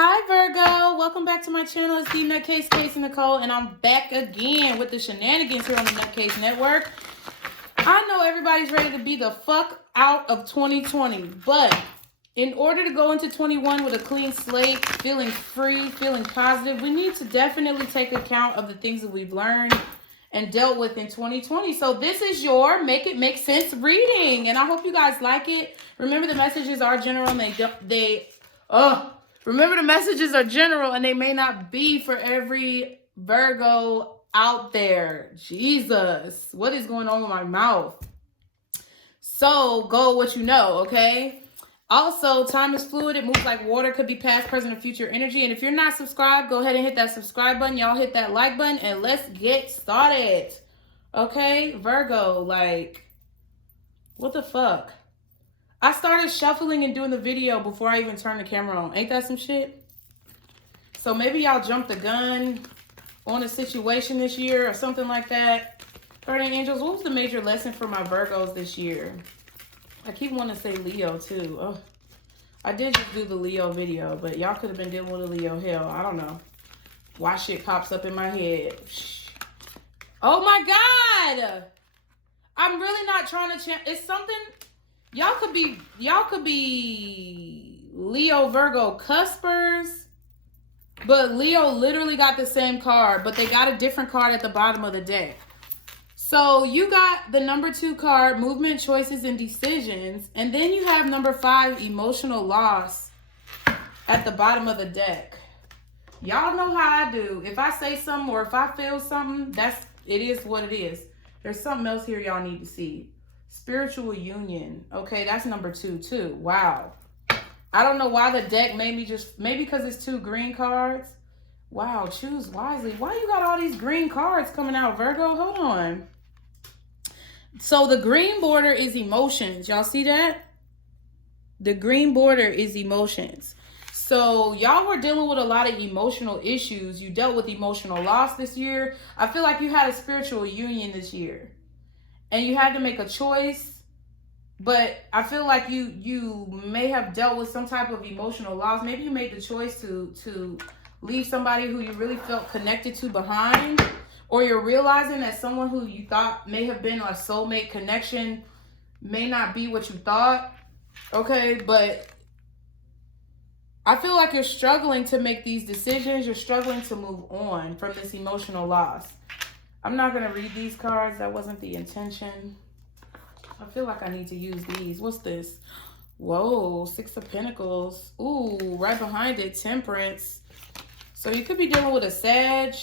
Hi Virgo, welcome back to my channel. It's TheNutCase, Casey Nicole, and I'm back again with the shenanigans here on the NUTCASE network. I know everybody's ready to be the fuck out of 2020, but in order to go into 21 with a clean slate, feeling free, feeling positive, we need to definitely take account of the things that we've learned and dealt with in 2020. So this is your Make It Make Sense reading, and I hope you guys like it. Remember, the messages are general, and remember, the messages are general and they may not be for every Virgo out there. Jesus, what is going on with my mouth? So go what you know, okay? Also, time is fluid. It moves like water. Could be past, present, or future energy. And if you're not subscribed, go ahead and hit that subscribe button. Y'all hit that like button and let's get started. Okay, Virgo, like, what the fuck? I started shuffling and doing the video before I even turned the camera on. Ain't that some shit? So maybe y'all jumped the gun on a situation this year or something like that. Guardian Angels, what was the major lesson for my Virgos this year? I keep wanting to say Leo too. Oh, I did just do the Leo video, but y'all could have been dealing with a Leo. Hell, I don't know why shit pops up in my head. Oh my God. I'm really not trying to change. It's something. Y'all could be Leo Virgo cuspers, but Leo literally got the same card, but they got a different card at the bottom of the deck. So you got the number 2 card, movement, choices, and decisions, and then you have number 5, emotional loss, at the bottom of the deck. Y'all know how I do. If I say something or if I feel something, it is what it is. There's something else here y'all need to see. Spiritual union. Okay, that's number 2 too. Wow. I don't know why the deck made me maybe because it's 2 green cards. Wow, choose wisely. Why you got all these green cards coming out, Virgo? Hold on. So the green border is emotions. Y'all see that? The green border is emotions. So y'all were dealing with a lot of emotional issues. You dealt with emotional loss this year. I feel like you had a spiritual union this year. And you had to make a choice, but I feel like you may have dealt with some type of emotional loss. Maybe you made the choice to leave somebody who you really felt connected to behind, or you're realizing that someone who you thought may have been a soulmate connection may not be what you thought. Okay, but I feel like you're struggling to make these decisions. You're struggling to move on from this emotional loss. I'm not going to read these cards. That wasn't the intention. I feel like I need to use these. What's this? Whoa, 6 of Pentacles. Ooh, right behind it, Temperance. So you could be dealing with a Sag.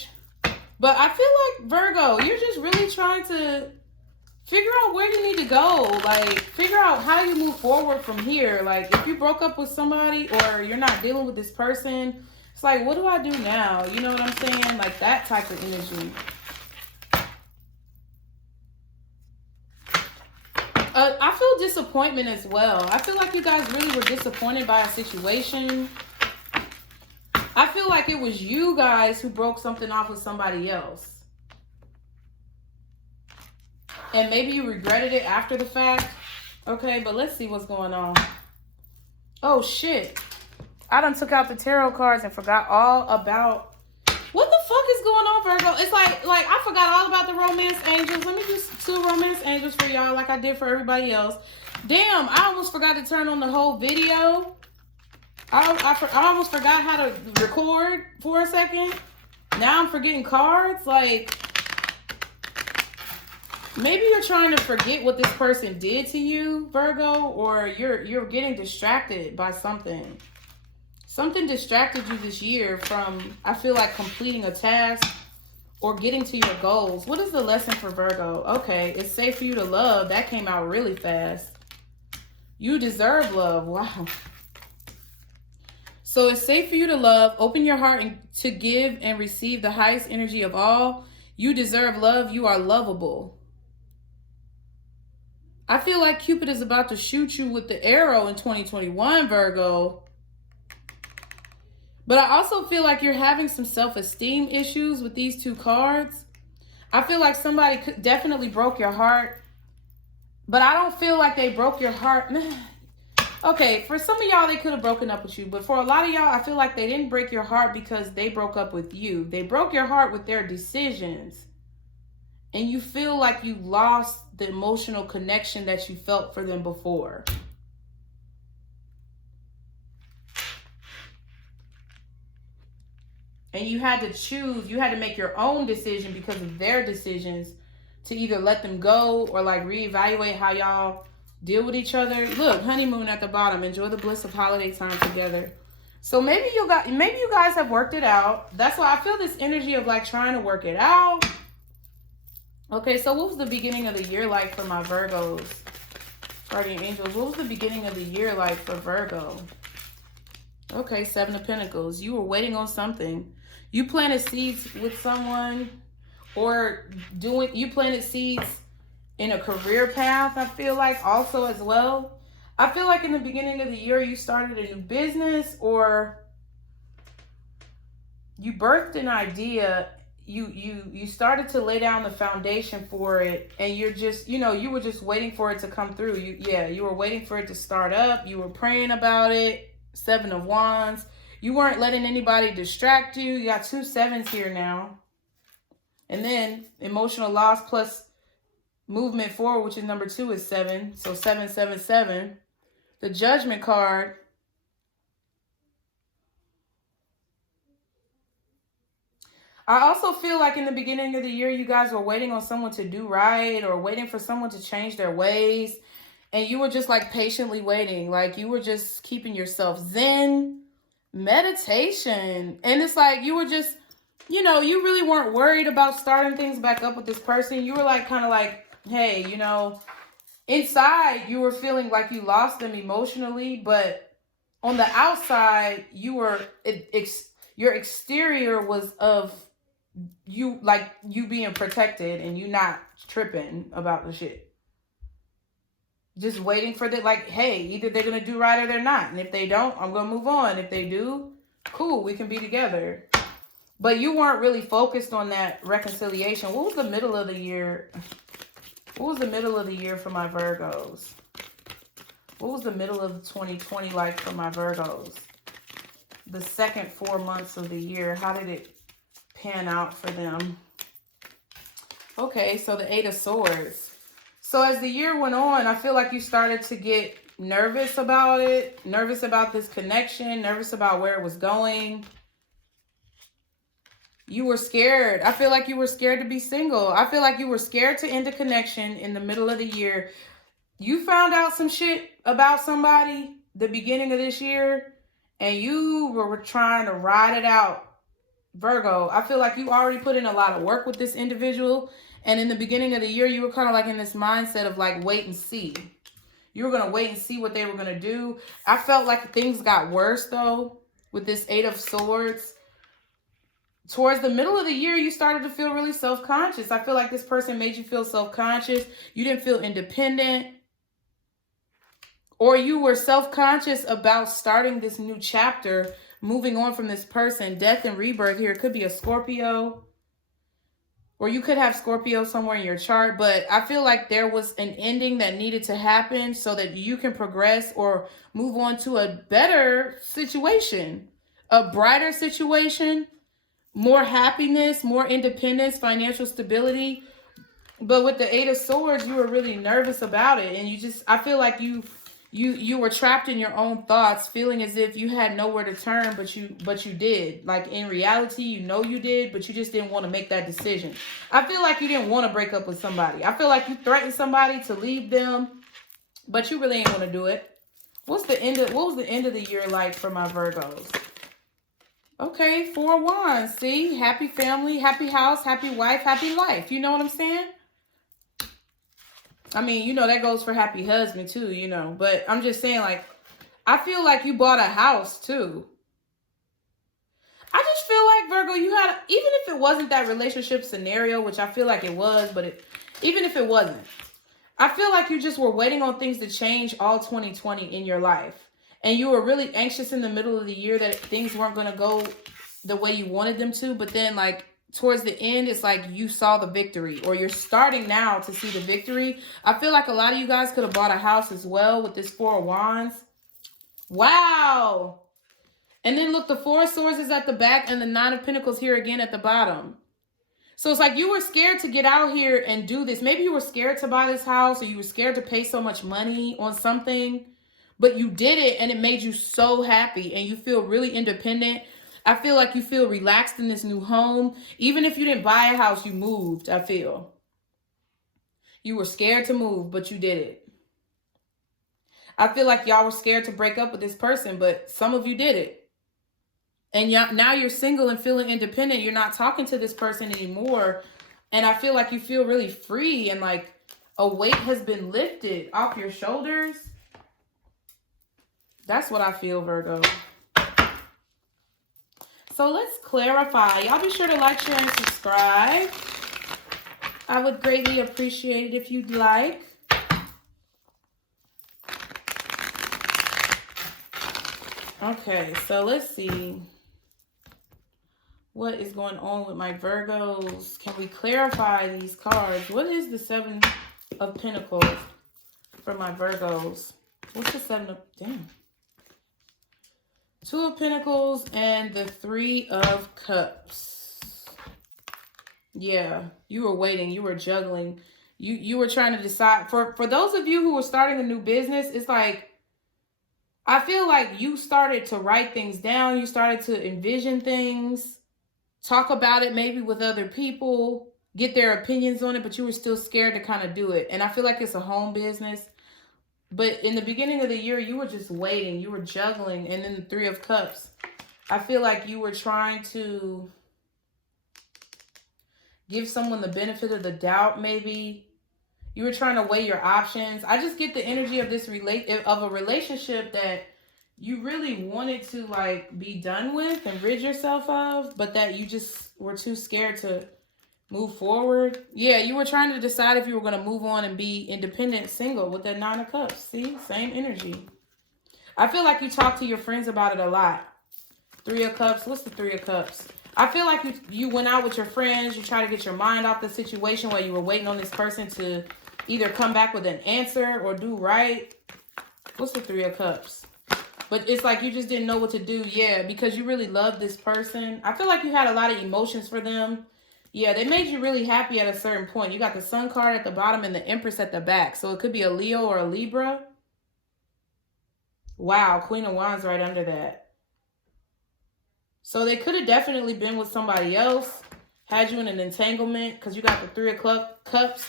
But I feel like, Virgo, you're just really trying to figure out where you need to go. Like, figure out how you move forward from here. Like, if you broke up with somebody or you're not dealing with this person, it's like, what do I do now? You know what I'm saying? Like, that type of energy. I feel disappointment as well. I feel like you guys really were disappointed by a situation. I feel like it was you guys who broke something off with somebody else. And maybe you regretted it after the fact. Okay, but let's see what's going on. Oh, shit. I done took out the tarot cards and forgot all about... What the fuck is going on, Virgo? It's like I forgot all about the romance angels. Let me do 2 romance angels for y'all like I did for everybody else. Damn, I almost forgot to turn on the whole video. I almost forgot how to record for a second. Now I'm forgetting cards. Like, maybe you're trying to forget what this person did to you, Virgo, or you're getting distracted by something. Something distracted you this year from, I feel like, completing a task or getting to your goals. What is the lesson for Virgo? Okay, it's safe for you to love. That came out really fast. You deserve love. Wow. So it's safe for you to love. Open your heart and to give and receive the highest energy of all. You deserve love. You are lovable. I feel like Cupid is about to shoot you with the arrow in 2021, Virgo. But I also feel like you're having some self-esteem issues with these 2 cards. I feel like somebody definitely broke your heart. But I don't feel like they broke your heart. Okay, for some of y'all, they could have broken up with you. But for a lot of y'all, I feel like they didn't break your heart because they broke up with you. They broke your heart with their decisions. And you feel like you lost the emotional connection that you felt for them before. And you had to choose, you had to make your own decision because of their decisions to either let them go or like reevaluate how y'all deal with each other. Look, honeymoon at the bottom. Enjoy the bliss of holiday time together. So maybe you guys have worked it out. That's why I feel this energy of like trying to work it out. Okay, so what was the beginning of the year like for my Virgos? Guardian angels, what was the beginning of the year like for Virgo? Okay, 7 of Pentacles. You were waiting on something. You planted seeds with someone, or you planted seeds in a career path, I feel like, also as well. I feel like in the beginning of the year, you started a new business, or you birthed an idea. You started to lay down the foundation for it, and you're just, you were just waiting for it to come through. You were waiting for it to start up. You were praying about it. 7 of Wands. You weren't letting anybody distract you. You got 2 7s here now. And then emotional loss plus movement forward, which is number 2, is 7. So 7 7 7. The Judgment card. I also feel like in the beginning of the year, you guys were waiting on someone to do right, or waiting for someone to change their ways. And you were just like patiently waiting. Like you were just keeping yourself zen, meditation. And it's like you were just, you really weren't worried about starting things back up with this person. You were like, kind of like, hey, inside you were feeling like you lost them emotionally. But on the outside, your exterior was of you, like you being protected and you not tripping about the shit. Just waiting for the, like, hey, either they're going to do right or they're not. And if they don't, I'm going to move on. If they do, cool, we can be together. But you weren't really focused on that reconciliation. What was the middle of the year? What was the middle of the year for my Virgos? What was the middle of 2020 like for my Virgos? The second 4 months of the year, how did it pan out for them? Okay, so the 8 of Swords. So as the year went on, I feel like you started to get nervous about it, nervous about this connection, nervous about where it was going. You were scared. I feel like you were scared to be single. I feel like you were scared to end a connection in the middle of the year. You found out some shit about somebody the beginning of this year, and you were trying to ride it out. Virgo, I feel like you already put in a lot of work with this individual. And in the beginning of the year, you were kind of like in this mindset of like, wait and see. You were going to wait and see what they were going to do. I felt like things got worse, though, with this 8 of Swords. Towards the middle of the year, you started to feel really self-conscious. I feel like this person made you feel self-conscious. You didn't feel independent. Or you were self-conscious about starting this new chapter, moving on from this person. Death and rebirth here. It could be a Scorpio. Or you could have Scorpio somewhere in your chart, but I feel like there was an ending that needed to happen so that you can progress or move on to a better situation, a brighter situation, more happiness, more independence, financial stability. But with the 8 of Swords, you were really nervous about it. And I feel like you were trapped in your own thoughts, feeling as if you had nowhere to turn, but you did. Like in reality, you did, but you just didn't want to make that decision. I feel like you didn't want to break up with somebody. I feel like you threatened somebody to leave them, but you really ain't want to do it. What was the end of the year like for my Virgos? Okay, 4 of Wands. See, happy family, happy house, happy wife, happy life. You know what I'm saying? I mean, that goes for happy husband too, But I'm just saying, like, I feel like you bought a house too. I just feel like, Virgo, you had, even if it wasn't that relationship scenario, which I feel like it was, but even if it wasn't, I feel like you just were waiting on things to change all 2020 in your life. And you were really anxious in the middle of the year that things weren't going to go the way you wanted them to. But then, like, towards the end, it's like you saw the victory, or you're starting now to see the victory. I feel like a lot of you guys could have bought a house as well with this 4 of Wands. Wow. And then look, the Four of Swords is at the back and the Nine of Pentacles here again at the bottom. So it's like you were scared to get out here and do this. Maybe you were scared to buy this house, or you were scared to pay so much money on something, but you did it and it made you so happy and you feel really independent. I feel like you feel relaxed in this new home. Even if you didn't buy a house, you moved, I feel. You were scared to move, but you did it. I feel like y'all were scared to break up with this person, but some of you did it. And now you're single and feeling independent. You're not talking to this person anymore. And I feel like you feel really free and like a weight has been lifted off your shoulders. That's what I feel, Virgo. So let's clarify. Y'all be sure to like, share, and subscribe. I would greatly appreciate it if you'd like. Okay, so let's see. What is going on with my Virgos? Can we clarify these cards? What is the Seven of Pentacles for my Virgos? What's the Seven of... Damn. Two of Pentacles and the Three of Cups. Yeah, you were waiting. You were juggling. You were trying to decide. For those of you who are starting a new business, it's like, I feel like you started to write things down. You started to envision things. Talk about it maybe with other people. Get their opinions on it, but you were still scared to kind of do it. And I feel like it's a home business. But in the beginning of the year, you were just waiting. You were juggling. And then the Three of Cups. I feel like you were trying to give someone the benefit of the doubt, maybe. You were trying to weigh your options. I just get the energy of this of a relationship that you really wanted to like be done with and rid yourself of, but that you just were too scared to move forward. Yeah, you were trying to decide if you were going to move on and be independent, single with that Nine of Cups. See, same energy. I feel like you talk to your friends about it a lot. Three of Cups. What's the Three of Cups? I feel like you went out with your friends. You try to get your mind off the situation while you were waiting on this person to either come back with an answer or do right. What's the Three of Cups? But it's like you just didn't know what to do. Yeah, because you really love this person. I feel like you had a lot of emotions for them. Yeah, they made you really happy at a certain point. You got the Sun card at the bottom and the Empress at the back. So it could be a Leo or a Libra. Wow, Queen of Wands right under that. So they could have definitely been with somebody else. Had you in an entanglement because you got the Three of Cups.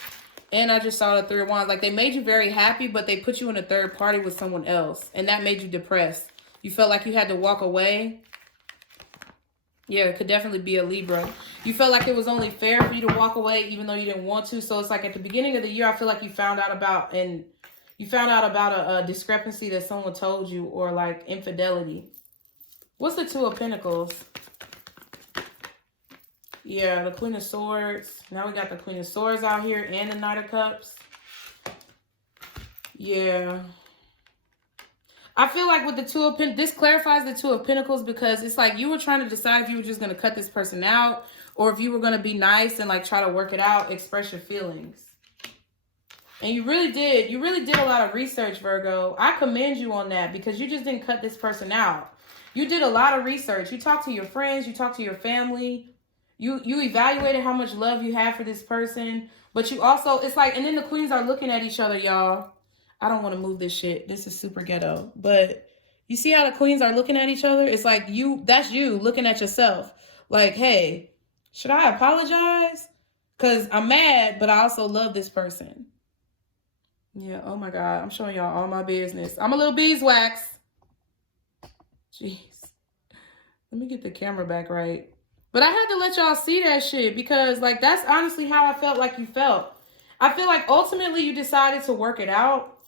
And I just saw the Three of Wands. Like, they made you very happy, but they put you in a third party with someone else. And that made you depressed. You felt like you had to walk away. Yeah, it could definitely be a Libra. You felt like it was only fair for you to walk away even though you didn't want to. So it's like at the beginning of the year, I feel like you found out about a discrepancy that someone told you, or like infidelity. What's the Two of Pentacles? Yeah, the Queen of Swords. Now we got the Queen of Swords out here and the Knight of Cups. Yeah. I feel like with the Two of Pentacles, this clarifies the Two of Pentacles because it's like you were trying to decide if you were just going to cut this person out or if you were going to be nice and like try to work it out, express your feelings. And you really did. You really did a lot of research, Virgo. I commend you on that because you just didn't cut this person out. You did a lot of research. You talked to your friends. You talked to your family. You evaluated how much love you have for this person. But you also, it's like, and then the queens are looking at each other, y'all. I don't want to move this shit. This is super ghetto. But you see how the queens are looking at each other? It's like that's you looking at yourself. Like, hey, should I apologize? Because I'm mad, but I also love this person. Yeah, oh my God. I'm showing y'all all my business. I'm a little beeswax. Jeez. Let me get the camera back right. But I had to let y'all see that shit because, like, that's honestly how I felt like you felt. I feel like ultimately you decided to work it out.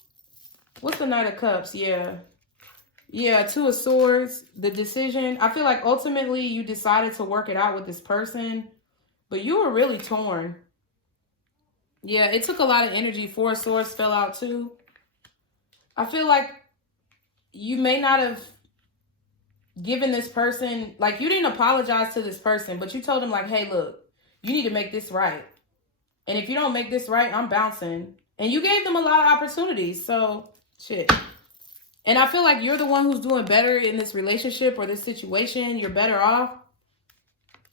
What's the Knight of Cups? Yeah. Yeah, Two of Swords, the decision. I feel like ultimately you decided to work it out with this person, but you were really torn. Yeah, it took a lot of energy. Four of Swords fell out too. I feel like you may not have given this person, like, you didn't apologize to this person, but you told him, like, hey, look, you need to make this right. And if you don't make this right, I'm bouncing. And you gave them a lot of opportunities. So, shit. And I feel like you're the one who's doing better in this relationship or this situation. You're better off.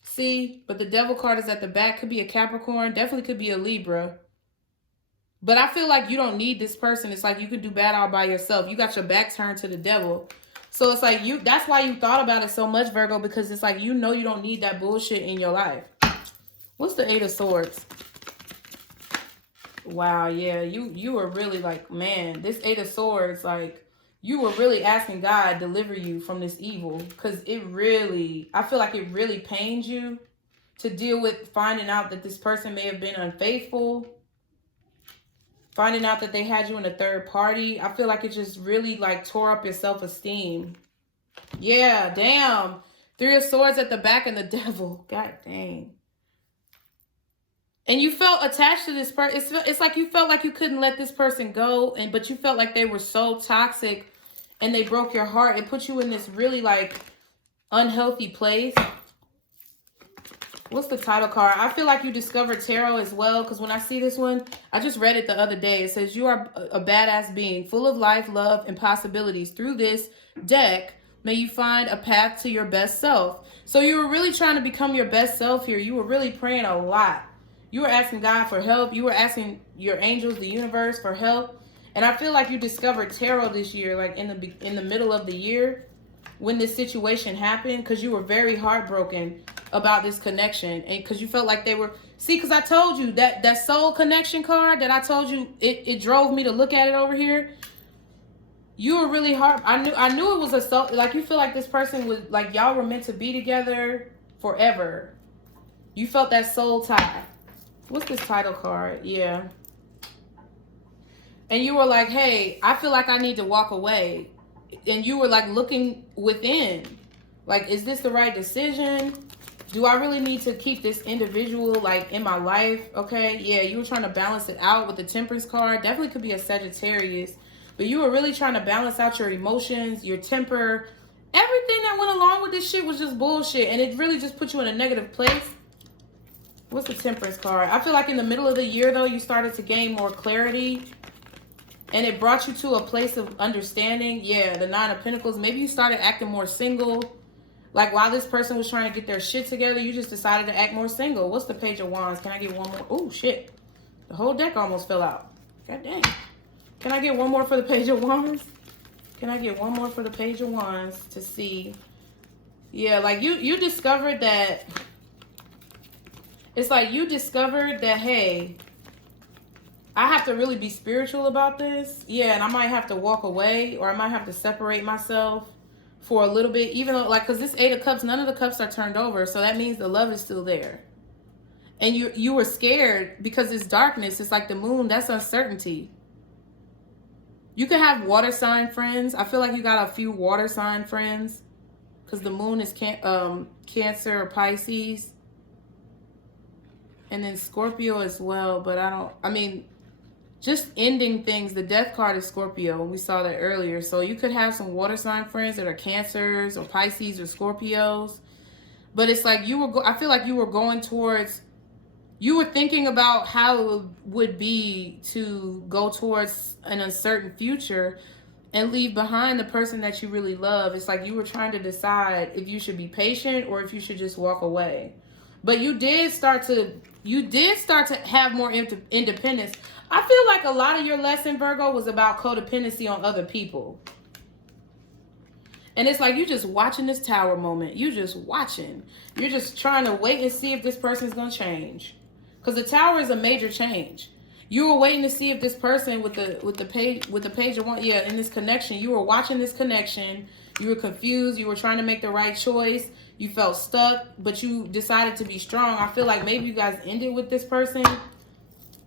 See, but the devil card is at the back. Could be a Capricorn. Definitely could be a Libra. But I feel like you don't need this person. It's like you can do bad all by yourself. You got your back turned to the devil. So it's like that's why you thought about it so much, Virgo, because it's like you know you don't need that bullshit in your life. What's the Eight of Swords? Wow, yeah, you were really like, man, this Eight of Swords, like, you were really asking God deliver you from this evil. Because I feel like it really pains you to deal with finding out that this person may have been unfaithful. Finding out that they had you in a third party. I feel like it just really like tore up your self-esteem. Yeah, damn. Three of Swords at the back and the devil. God dang. And you felt attached to this person. It's like you felt like you couldn't let this person go. But you felt like they were so toxic and they broke your heart. It put you in this really like unhealthy place. What's the title card? I feel like you discovered tarot as well. Because when I see this one, I just read it the other day. It says you are a badass being full of life, love, and possibilities. Through this deck, may you find a path to your best self. So you were really trying to become your best self here. You were really praying a lot. You were asking God for help. You were asking your angels, the universe, for help. And I feel like you discovered tarot this year, like in the middle of the year when this situation happened, because you were very heartbroken about this connection. And because you felt like they were... See, because I told you that soul connection card that I told you, it drove me to look at it over here. You were really hard. I knew it was a soul... Like, you feel like this person was... Like, y'all were meant to be together forever. You felt that soul tie. What's this title card? Yeah. And you were like, hey, I feel like I need to walk away. And you were like looking within. Like, is this the right decision? Do I really need to keep this individual like in my life? Okay. Yeah, you were trying to balance it out with the Temperance card. Definitely could be a Sagittarius. But you were really trying to balance out your emotions, your temper. Everything that went along with this shit was just bullshit. And it really just put you in a negative place. What's the Temperance card? I feel like in the middle of the year, though, you started to gain more clarity. And it brought you to a place of understanding. Yeah, the Nine of Pentacles. Maybe you started acting more single. Like, while this person was trying to get their shit together, you just decided to act more single. What's the Page of Wands? Can I get one more? Oh, shit. The whole deck almost fell out. God dang. Can I get one more for the Page of Wands? Can I get one more for the Page of Wands to see? Yeah, like, you discovered that... It's like you discovered that, hey, I have to really be spiritual about this. Yeah, and I might have to walk away, or I might have to separate myself for a little bit. Even though, like, because this Eight of Cups, none of the cups are turned over. So that means the love is still there. And you were scared because it's darkness. It's like the moon. That's uncertainty. You could have water sign friends. I feel like you got a few water sign friends. Because the moon is Cancer or Pisces. And then Scorpio as well. But I mean, just ending things. The Death card is Scorpio. We saw that earlier. So you could have some water sign friends that are Cancers or Pisces or Scorpios. But it's like I feel like you were going towards... You were thinking about how it would be to go towards an uncertain future and leave behind the person that you really love. It's like you were trying to decide if you should be patient or if you should just walk away. But you did start to have more independence. I feel like a lot of your lesson, Virgo, was about codependency on other people. And it's like you just watching this tower moment. You just watching. You're just trying to wait and see if this person's going to change. Because the tower is a major change. You were waiting to see if this person with the page of one, yeah, in this connection, you were watching this connection. You were confused. You were trying to make the right choice. You felt stuck, but you decided to be strong. I feel like maybe you guys ended with this person.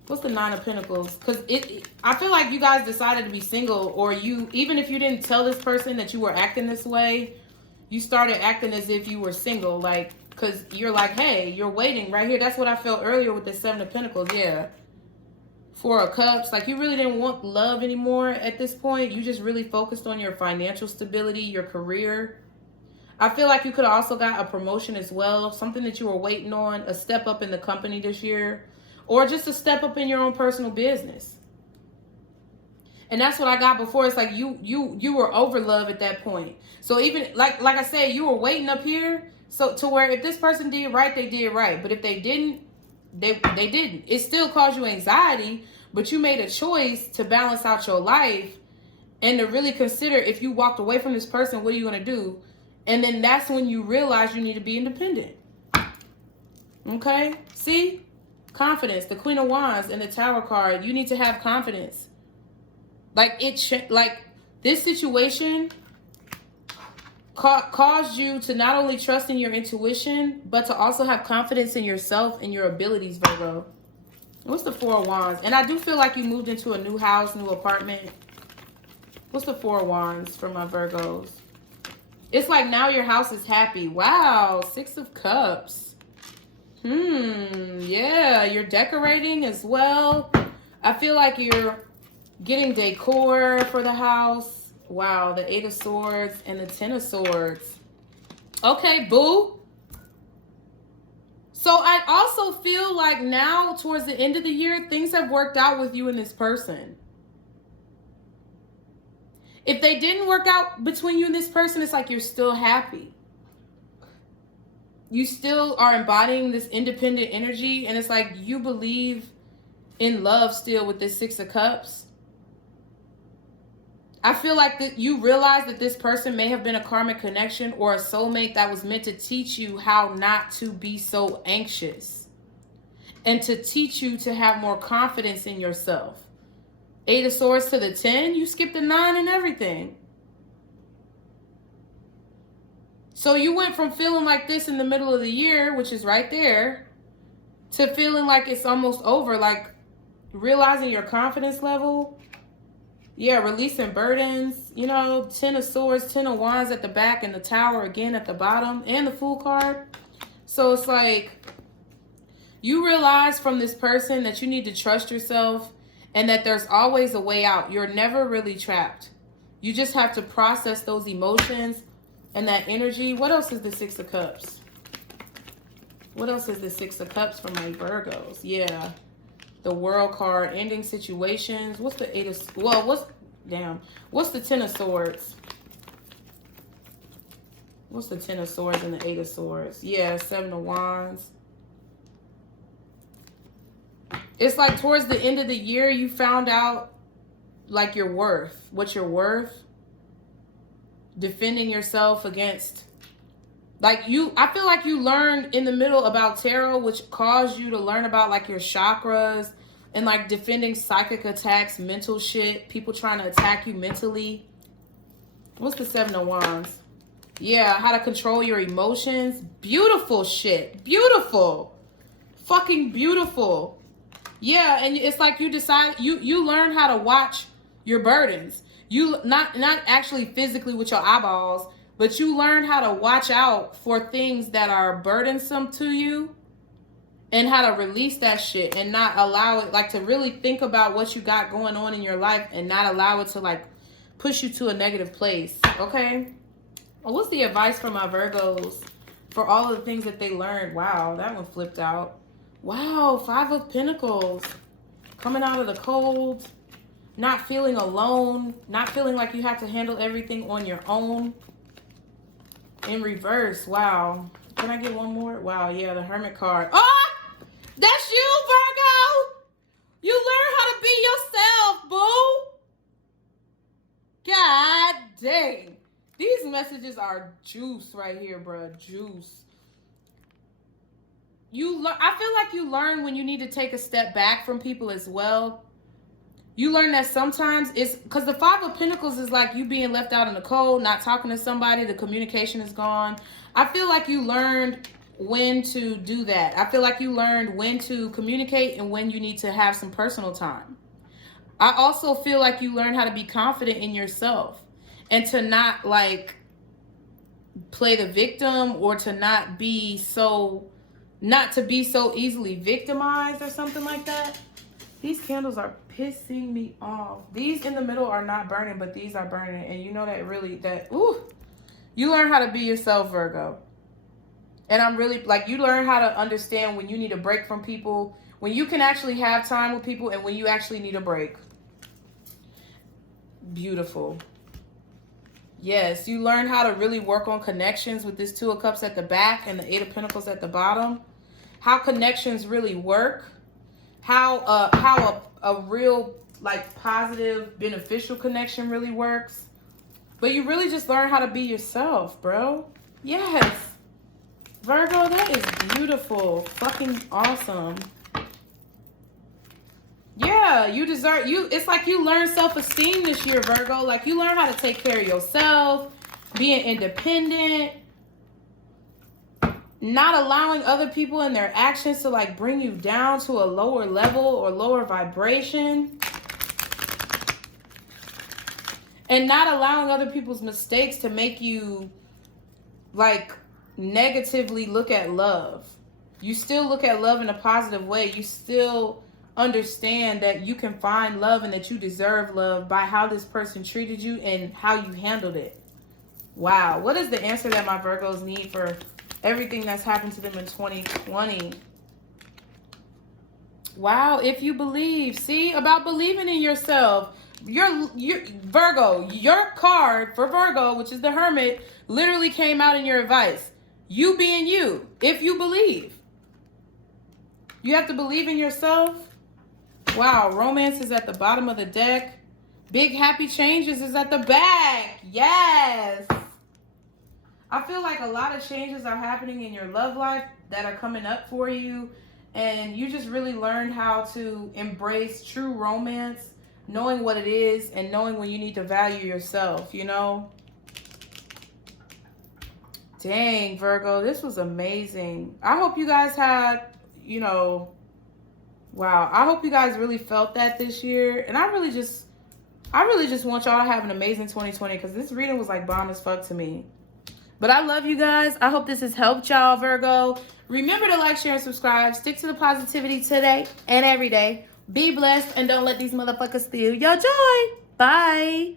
What's the Nine of Pentacles? Because I feel like you guys decided to be single, or even if you didn't tell this person that you were acting this way, you started acting as if you were single, like, because you're like, hey, you're waiting right here. That's what I felt earlier with the Seven of Pentacles, yeah. Four of Cups, like you really didn't want love anymore at this point. You just really focused on your financial stability, your career. I feel like you could have also got a promotion as well, something that you were waiting on, a step up in the company this year, or just a step up in your own personal business. And that's what I got before. It's like you were over love at that point. So even like I said, you were waiting up here. So to where if this person did right, they did right. But if they didn't, they didn't. It still caused you anxiety, but you made a choice to balance out your life and to really consider, if you walked away from this person, what are you going to do? And then that's when you realize you need to be independent. Okay? See? Confidence. The Queen of Wands and the Tower card. You need to have confidence. Like this situation caused you to not only trust in your intuition, but to also have confidence in yourself and your abilities, Virgo. What's the Four of Wands? And I do feel like you moved into a new house, new apartment. What's the Four of Wands for my Virgos? It's like now your house is happy. Wow, Six of Cups. Yeah, you're decorating as well. I feel like you're getting decor for the house. Wow, the Eight of Swords and the Ten of Swords. Okay, boo. So I also feel like now towards the end of the year, things have worked out with you and this person. If they didn't work out between you and this person, it's like you're still happy. You still are embodying this independent energy, and it's like you believe in love still with this Six of Cups. I feel like that you realize that this person may have been a karmic connection or a soulmate that was meant to teach you how not to be so anxious and to teach you to have more confidence in yourself. Eight of Swords to the 10, you skipped the 9 and everything. So you went from feeling like this in the middle of the year, which is right there, to feeling like it's almost over, like realizing your confidence level. Yeah, releasing burdens, you know, Ten of Swords, Ten of Wands at the back, and the Tower again at the bottom, and the Fool card. So it's like you realize from this person that you need to trust yourself and that there's always a way out. You're never really trapped. You just have to process those emotions and that energy. What else is the Six of Cups? What else is the Six of Cups for my Virgos? Yeah. The World card, ending situations. What's the Eight of... Well, what's the Ten of Swords? What's the Ten of Swords and the Eight of Swords? Yeah, Seven of Wands. It's like towards the end of the year, you found out like your worth. What you're worth. Defending yourself against... Like I feel like you learned in the middle about tarot, which caused you to learn about like your chakras and like defending psychic attacks, mental shit, people trying to attack you mentally. What's the Seven of Wands? Yeah, how to control your emotions. Beautiful shit. Beautiful. Fucking beautiful. Yeah, and it's like you decide, you learn how to watch your burdens. You, not actually physically with your eyeballs, but you learn how to watch out for things that are burdensome to you and how to release that shit and not allow it, like to really think about what you got going on in your life and not allow it to like push you to a negative place, okay? Well, what's the advice for my Virgos for all of the things that they learned? Wow, that one flipped out. Wow, Five of Pentacles. Coming out of the cold, not feeling alone, not feeling like you have to handle everything on your own. In reverse, wow. Can I get one more? Wow, yeah, the Hermit card. Oh, that's you, Virgo. You learn how to be yourself, boo. God dang. These messages are juice right here, bro. Juice. I feel like you learn when you need to take a step back from people as well. You learn that sometimes it's because the Five of Pentacles is like you being left out in the cold, not talking to somebody, the communication is gone. I feel like you learned when to do that. I feel like you learned when to communicate and when you need to have some personal time. I also feel like you learn how to be confident in yourself and to not like play the victim or to not be so easily victimized or something like that. These candles are pissing me off. These in the middle are not burning, but these are burning. And you know you learn how to be yourself, Virgo. And I'm really, like, you learn how to understand when you need a break from people, when you can actually have time with people, and when you actually need a break. Beautiful. Yes, you learn how to really work on connections with this Two of Cups at the back and the Eight of Pentacles at the bottom. How connections really work. How a real, like, positive, beneficial connection really works. But you really just learn how to be yourself, bro. Yes. Virgo, that is beautiful. Fucking awesome. Yeah, you deserve, it's like you learn self-esteem this year, Virgo. Like, you learn how to take care of yourself, being independent, not allowing other people and their actions to, like, bring you down to a lower level or lower vibration. And not allowing other people's mistakes to make you, like, negatively look at love. You still look at love in a positive way. You still understand that you can find love and that you deserve love by how this person treated you and how you handled it. Wow. What is the answer that my Virgos need for everything that's happened to them in 2020? Wow. If you believe. See, about believing in yourself. Your Virgo, your card for Virgo, which is the Hermit, literally came out in your advice. You being you. If you believe. You have to believe in yourself. Wow, romance is at the bottom of the deck. Big happy changes is at the back. Yes. I feel like a lot of changes are happening in your love life that are coming up for you. And you just really learned how to embrace true romance, knowing what it is and knowing when you need to value yourself, you know? Dang, Virgo, this was amazing. I hope you guys had, you know, wow. I hope you guys really felt that this year. And I really just want y'all to have an amazing 2020 because this reading was like bomb as fuck to me. But I love you guys. I hope this has helped y'all, Virgo. Remember to like, share, and subscribe. Stick to the positivity today and every day. Be blessed and don't let these motherfuckers steal your joy. Bye.